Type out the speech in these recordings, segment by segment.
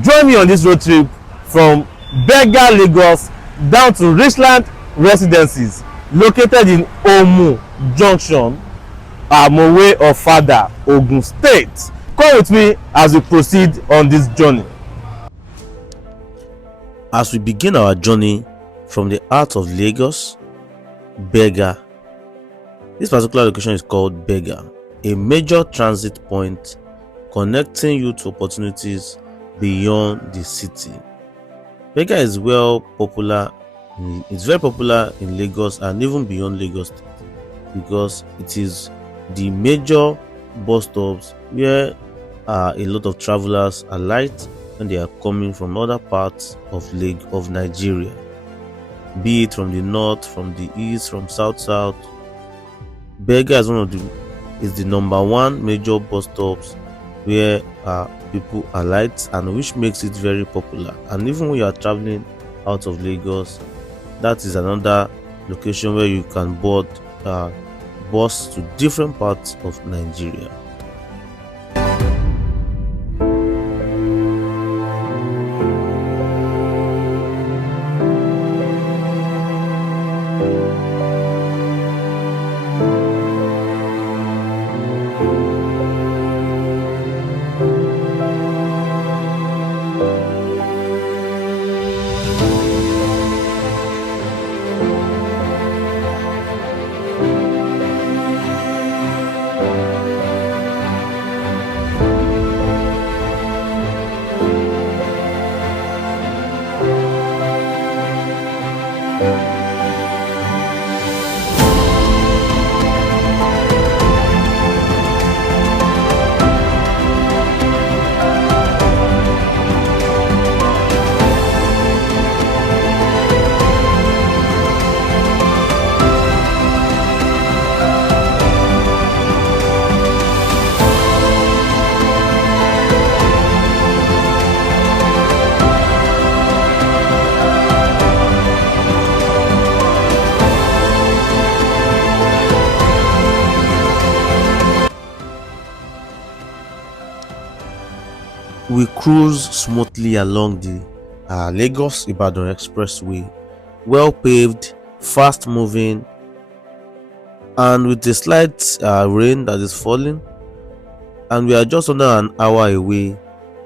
Join me on this road trip from Beggar, Lagos down to Richland Residences located in Omu Junction, Mowe Ofada, Ogun State. Come with me as we proceed on this journey. As we begin our journey from the heart of Lagos, Berger. This particular location is called Beggar, a major transit point connecting you to opportunities beyond the city. Beggar is very popular in Lagos and even beyond Lagos State because it is the major bus stops where a lot of travelers alight when they are coming from other parts of Nigeria, be it from the north, from the east, from south. Beggar is the number one major bus stops where people alight, and which makes it very popular. And even when you are traveling out of Lagos, that is another location where you can board bus to different parts of Nigeria. We cruise smoothly along the Lagos-Ibadan expressway, well paved, fast moving, and with a slight rain that is falling, and we are just under an hour away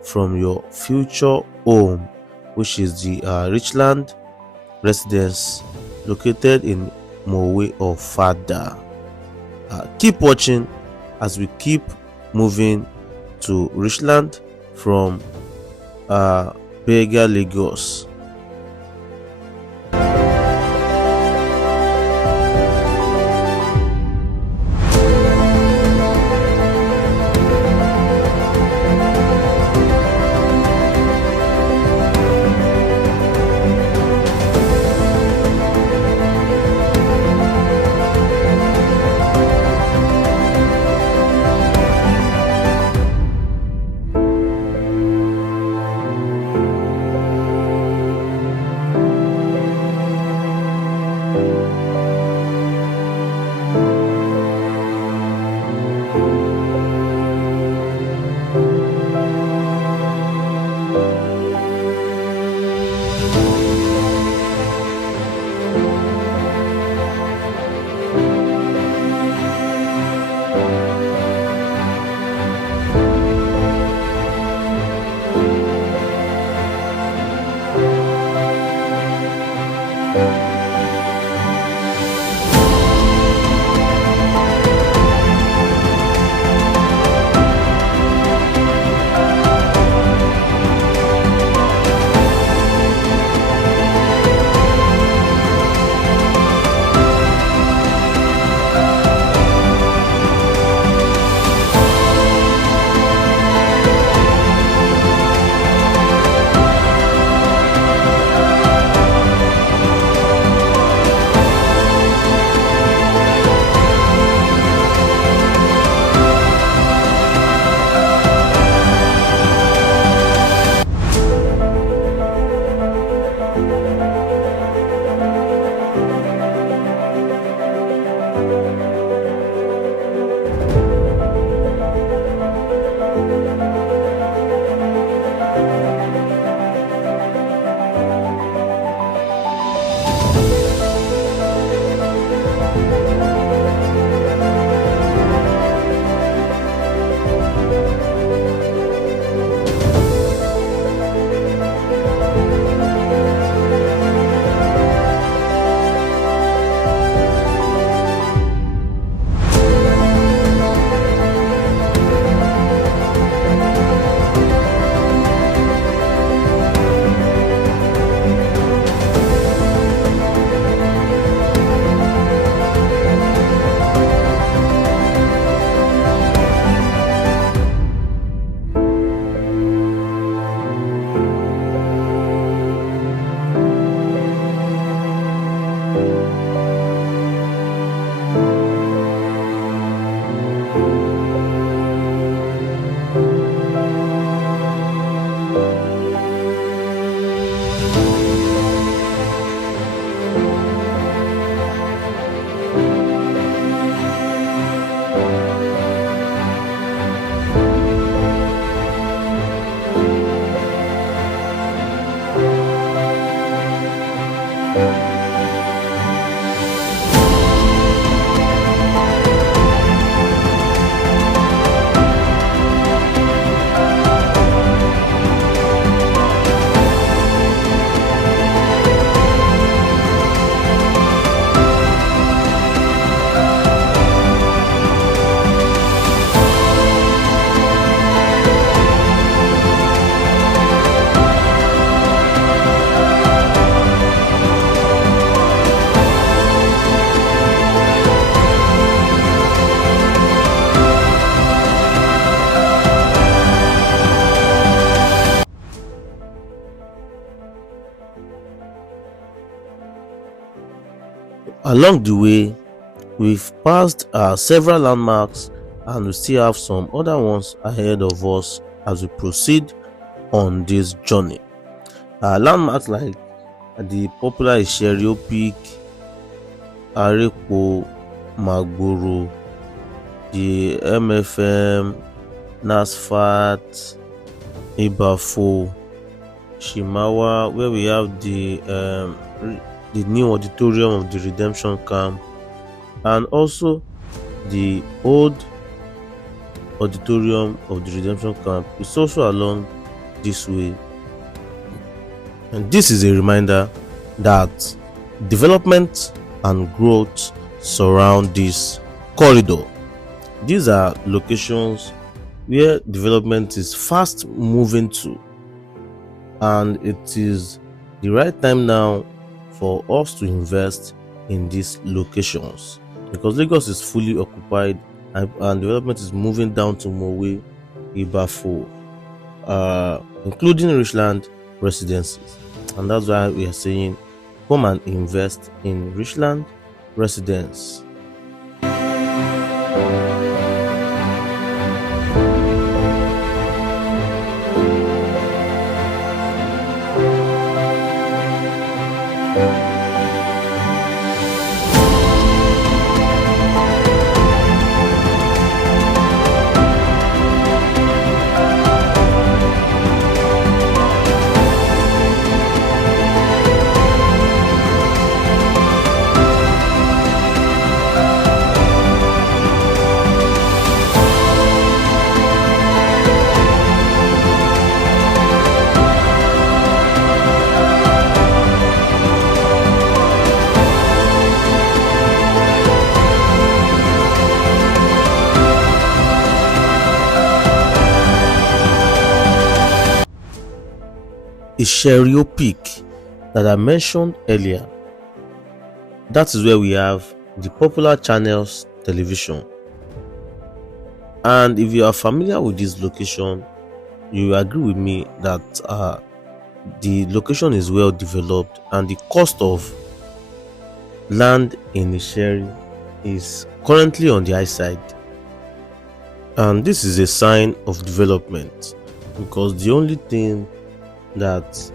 from your future home, which is the Richland Residence located in Mowe Ofada. Keep watching as we keep moving to Richland from Beggar, Lagos. Along the way, we've passed several landmarks and we still have some other ones ahead of us as we proceed on this journey. Landmarks like the popular Isherio Peak, Arepo, Magboro, the MFM, Nasfat, Ibafo, Shimawa, where we have the new auditorium of the Redemption Camp, and also the old auditorium of the Redemption Camp is also along this way. And this is a reminder that development and growth surround this corridor. These are locations where development is fast moving to, and it is the right time now for us to invest in these locations, because Lagos is fully occupied and development is moving down to Mowe, Ibafo, including Richland Residences. And that's why we are saying come and invest in Richland Residence. Isherio Peak that I mentioned earlier, that is where we have the popular channels television. And if you are familiar with this location, you will agree with me that the location is well developed and the cost of land in Isherio is currently on the high side. And this is a sign of development, because the only thing that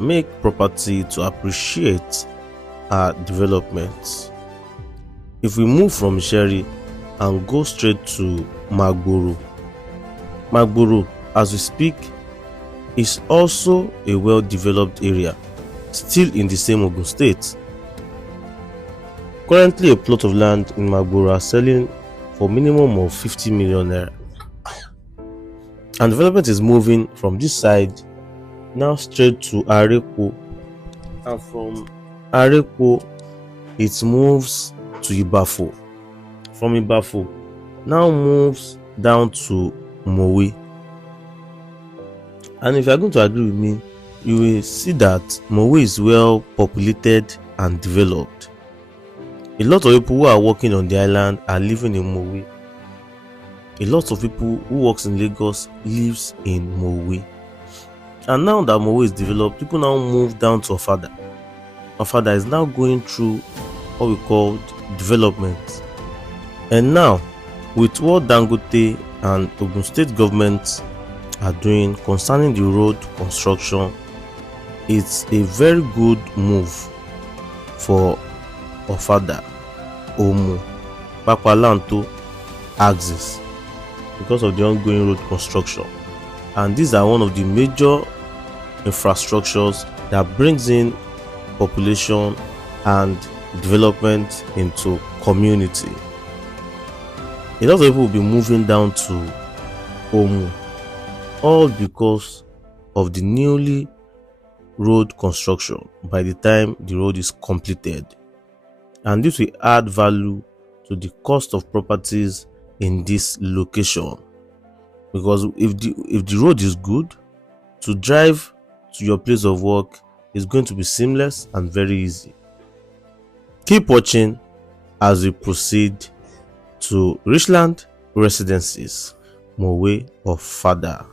make property to appreciate development. If we move from Isherio and go straight to Magboro, as we speak, is also a well-developed area, still in the same Ogun State. Currently, a plot of land in Magboro are selling for minimum of 50 million naira. And development is moving from this side now straight to Arepo, and from Arepo it moves to Ibafo. From Ibafo now moves down to Mowe. And if you are going to agree with me, you will see that Mowe is well populated and developed. A lot of people who are working on the island are living in Mowe. A lot of people who works in Lagos lives in Mowe. And now that Mowe is developed, people now move down to Ofada. Ofada is now going through what we call development. And now, with what Dangote and Ogun State governments are doing concerning the road construction, it's a very good move for Ofada, Omu, Papalanto axis because of the ongoing road construction. And these are one of the major infrastructures that brings in population and development into community. A lot of people will be moving down to Omu, all because of the newly road construction by the time the road is completed. And this will add value to the cost of properties in this location, because if the road is good, to drive to your place of work is going to be seamless and very easy. Keep watching as we proceed to Richland Residences, Mowe Ofada.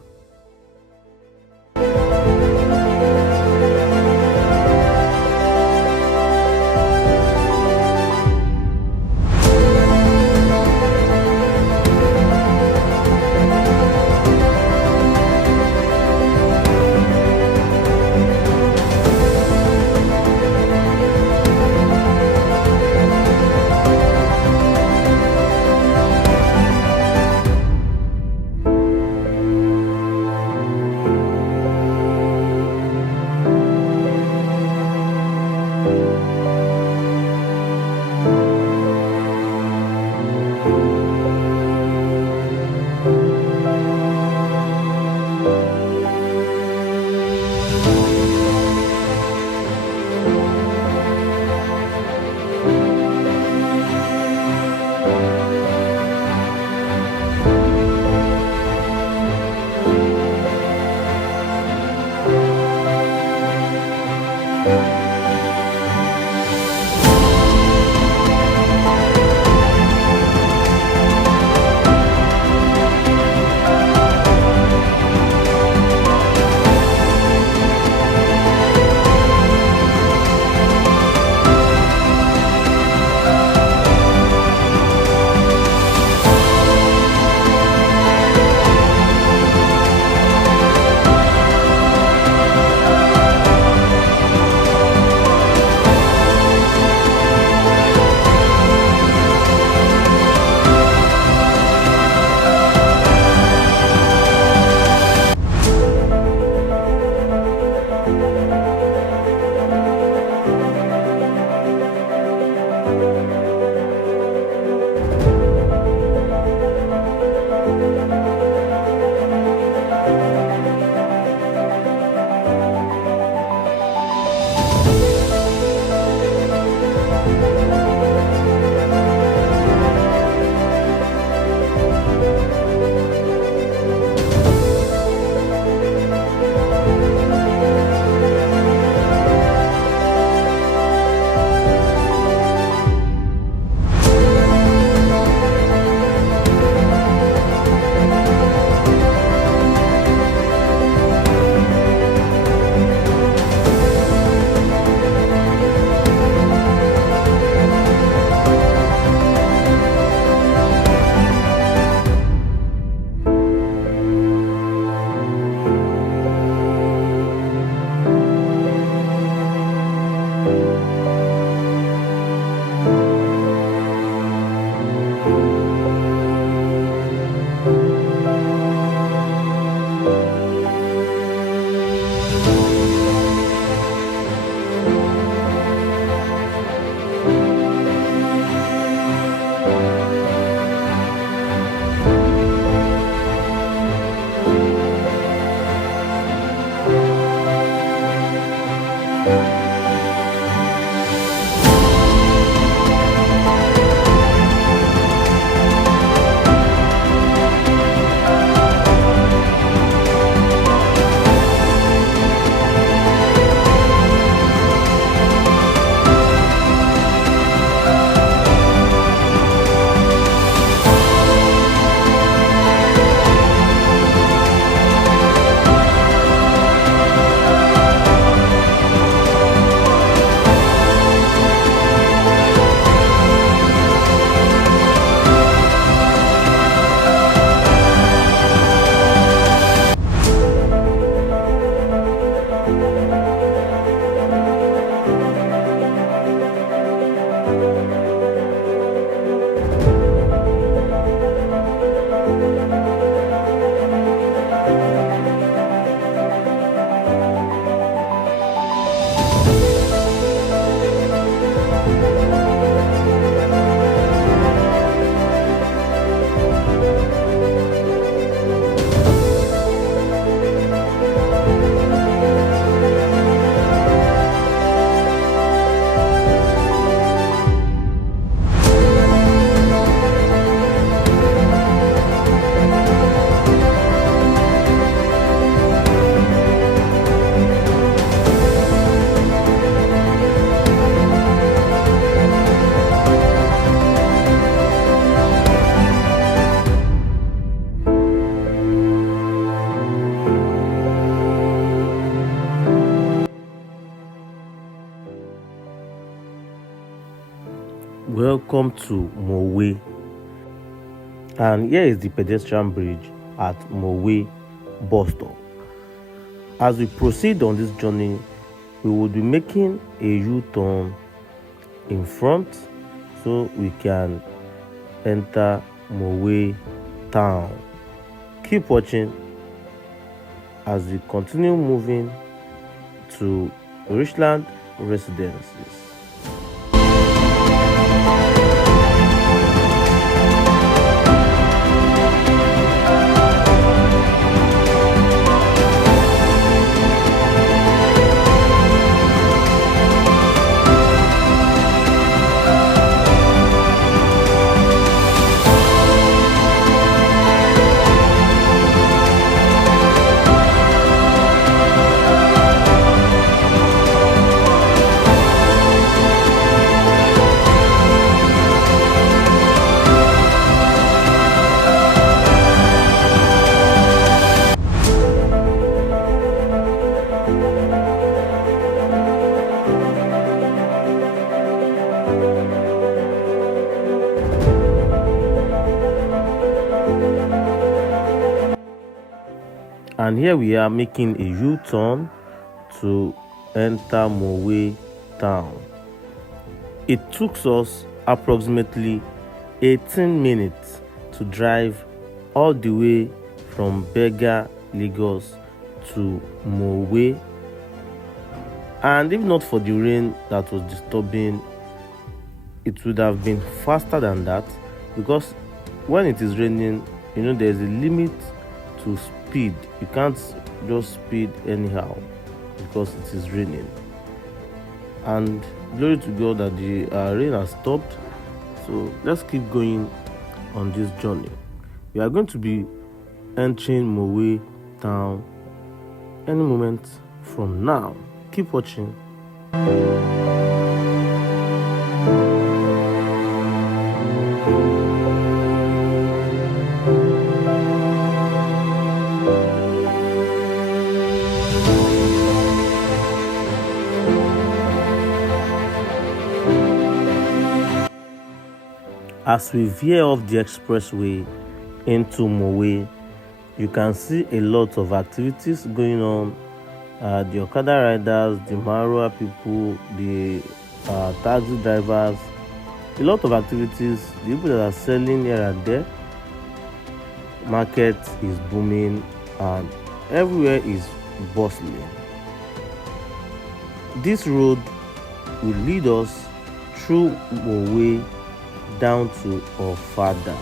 Welcome to Mowe, and here is the pedestrian bridge at Mowe bus stop. As we proceed on this journey, we will be making a U-turn in front so we can enter Mowe town. Keep watching as we continue moving to Richland Residences. And here we are making a U-turn to enter Mowe town. It took us approximately 18 minutes to drive all the way from Beggar, Lagos to Mowe. And if not for the rain that was disturbing, it would have been faster than that, because when it is raining, there's a limit to speed. You can't just speed anyhow because it is raining. And glory to God that the rain has stopped. So let's keep going on this journey. We are going to be entering Mowe town any moment from now. Keep watching. As we veer off the expressway into Mowe, you can see a lot of activities going on. The Okada riders, the Marua people, the taxi drivers, a lot of activities. The people that are selling here and there. Market is booming and everywhere is bustling. This road will lead us through Mowe down to Ofada.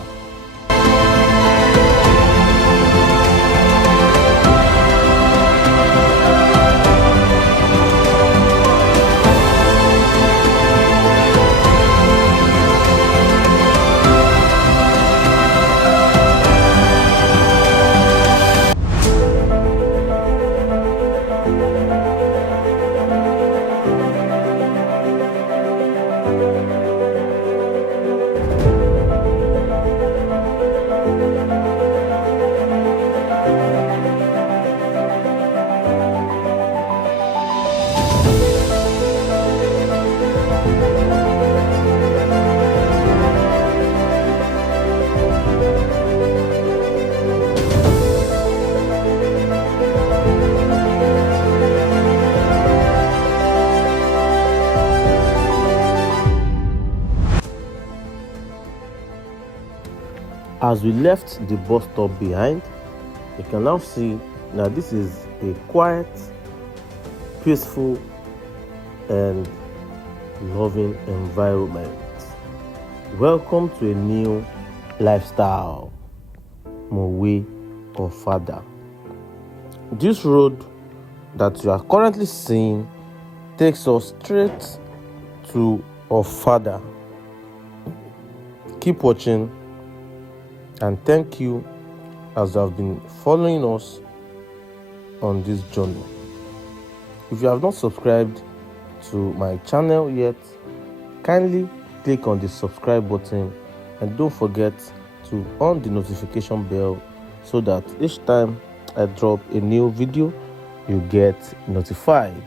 As we left the bus stop behind, you can now see that this is a quiet, peaceful, and loving environment. Welcome to a new lifestyle, Mowe Ofada. This road that you are currently seeing takes us straight to Ofada. Keep watching, and thank you as you have been following us on this journey. If you have not subscribed to my channel yet, kindly click on the subscribe button and don't forget to on the notification bell so that each time I drop a new video, you get notified.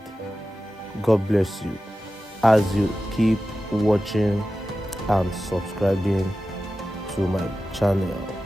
God bless you as you keep watching and subscribing to my channel.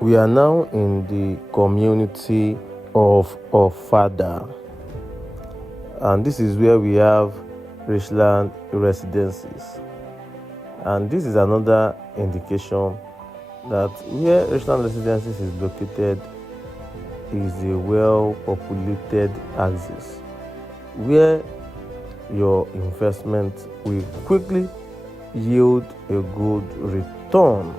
We are now in the community of Ofada, and this is where we have Richland Residences. And this is another indication that where Richland Residences is located is a well-populated axis where your investment will quickly yield a good return.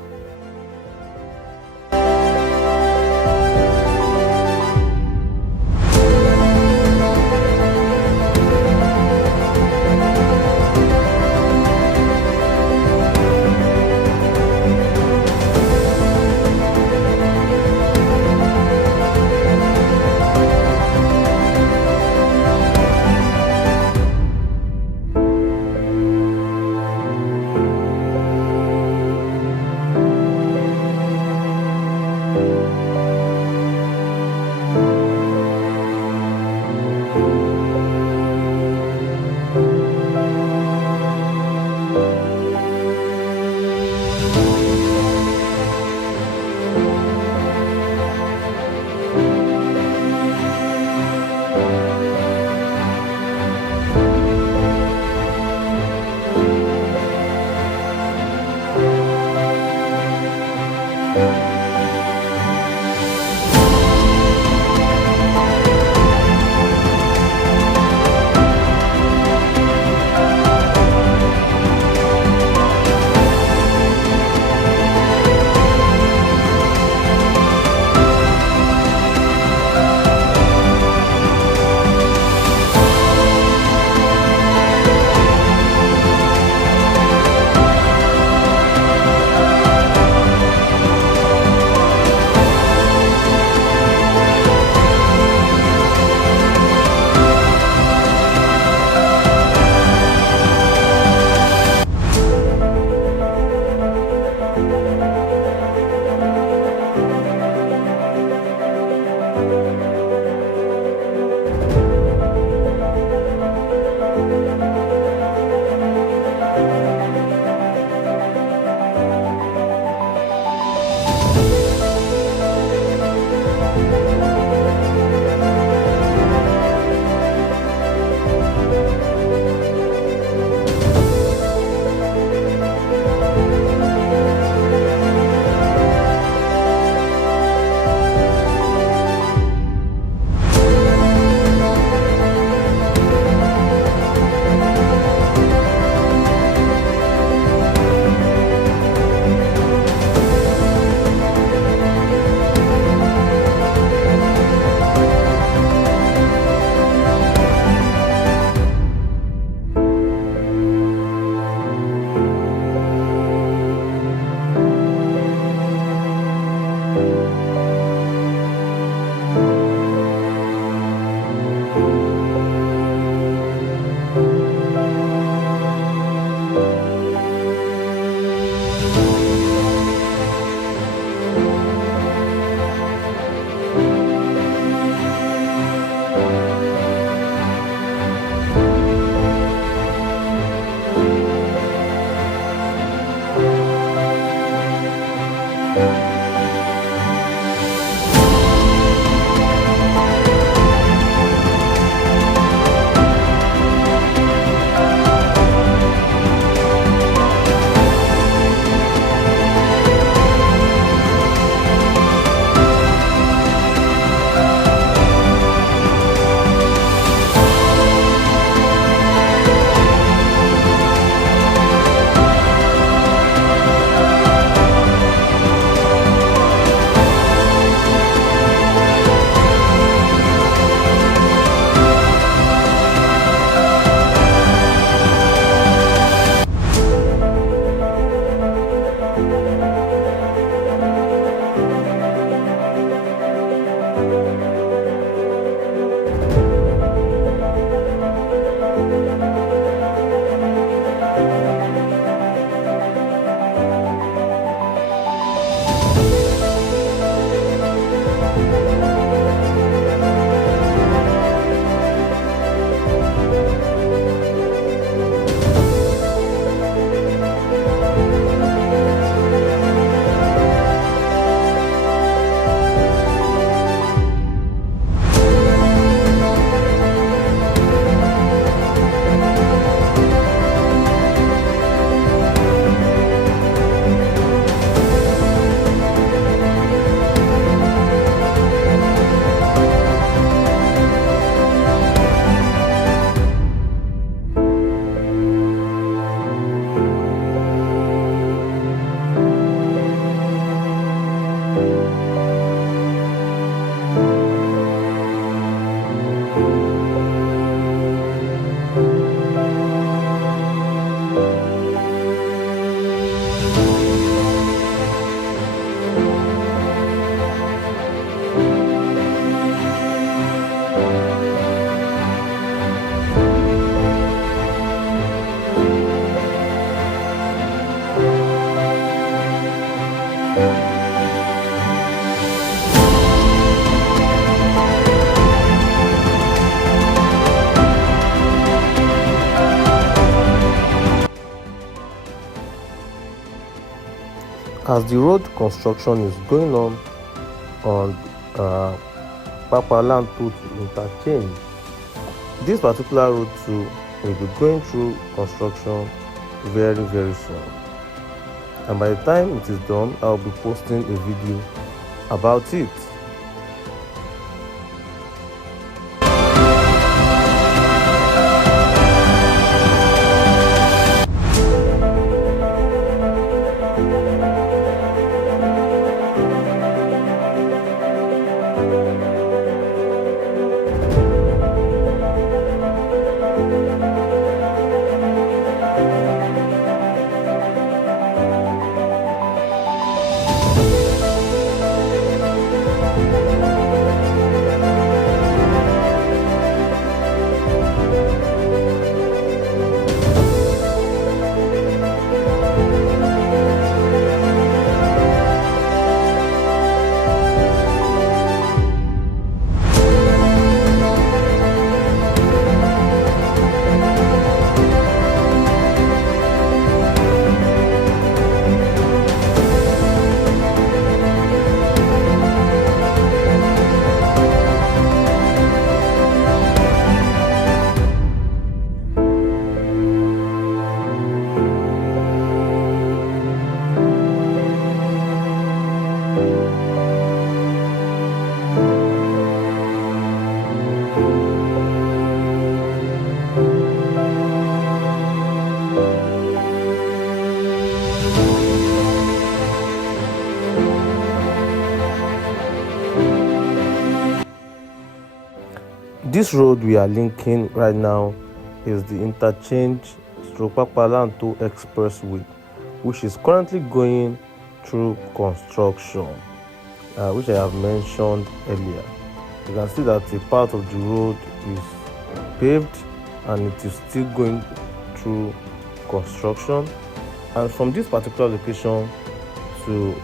As the road construction is going on Papaland to interchange, this particular road too will be going through construction very soon, and by the time it is done, I'll be posting a video about it. This road we are linking right now is the interchange Papaland to expressway, which is currently going through construction, which I have mentioned earlier. You can see that a part of the road is paved and it is still going through construction, and from this particular location to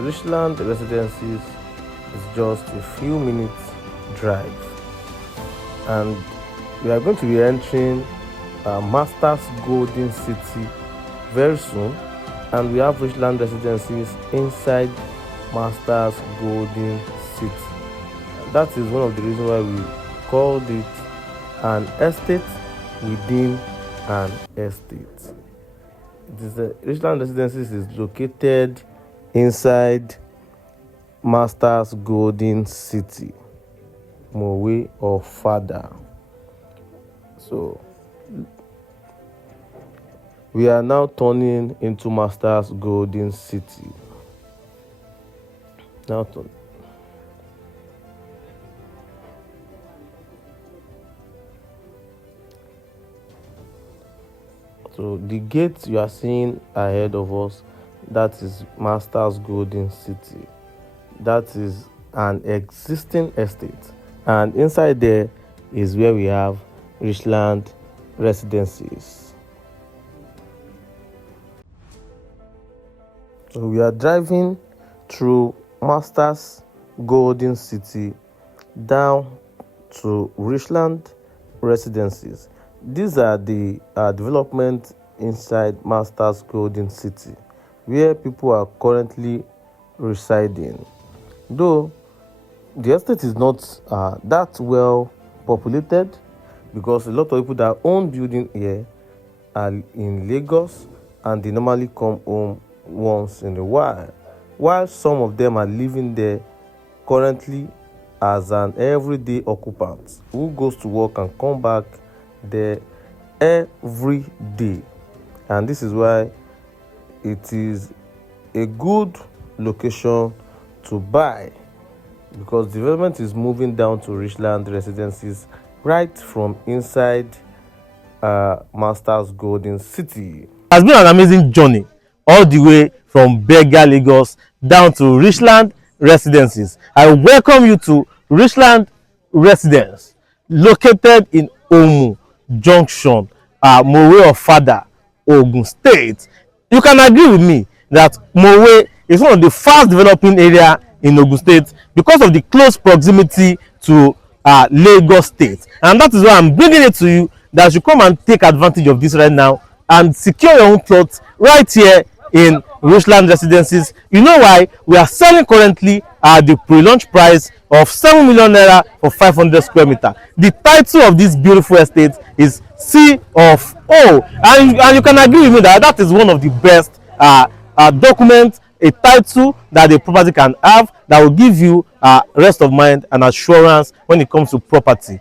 Richland Residences is just a few minutes drive, and we are going to be entering Master's Golden City very soon, and we have Richland Residences inside Master's Golden City. That is one of the reasons why we called it an estate within an estate. Richland Residences is located inside Master's Golden City, Mowe Ofada. So we are now turning into Master's Golden City. Now turn. So the gate you are seeing ahead of us, that is Master's Golden City. That is an existing estate, and inside there is where we have Richland Residences. So we are driving through Master's Golden City down to Richland Residences. These are the developments inside Master's Golden City, where people are currently residing. Though the estate is not that well populated, because a lot of people that own building here are in Lagos, and they normally come home once in a while some of them are living there currently as an everyday occupant who goes to work and come back there every day. And this is why it is a good location to buy, because development is moving down to Richland Residences right from inside Master's Golden City. It has been an amazing journey all the way from Berger, Lagos down to Richland Residences. I welcome you to Richland Residence, located in Ogun Junction, Mowe Ofada, Ogun State. You can agree with me that Mowe is one of the fast developing area in Ogun State because of the close proximity to Lagos State, and that is why I'm bringing it to you, that you come and take advantage of this right now and secure your own plots right here in Richland Residences. You know why? We are selling currently at the pre-launch price of 7 million naira for 500 square meter. The title of this beautiful estate is C of O, and you can agree with me that that is one of the best documents, a title that the property can have, that will give you rest of mind and assurance when it comes to property.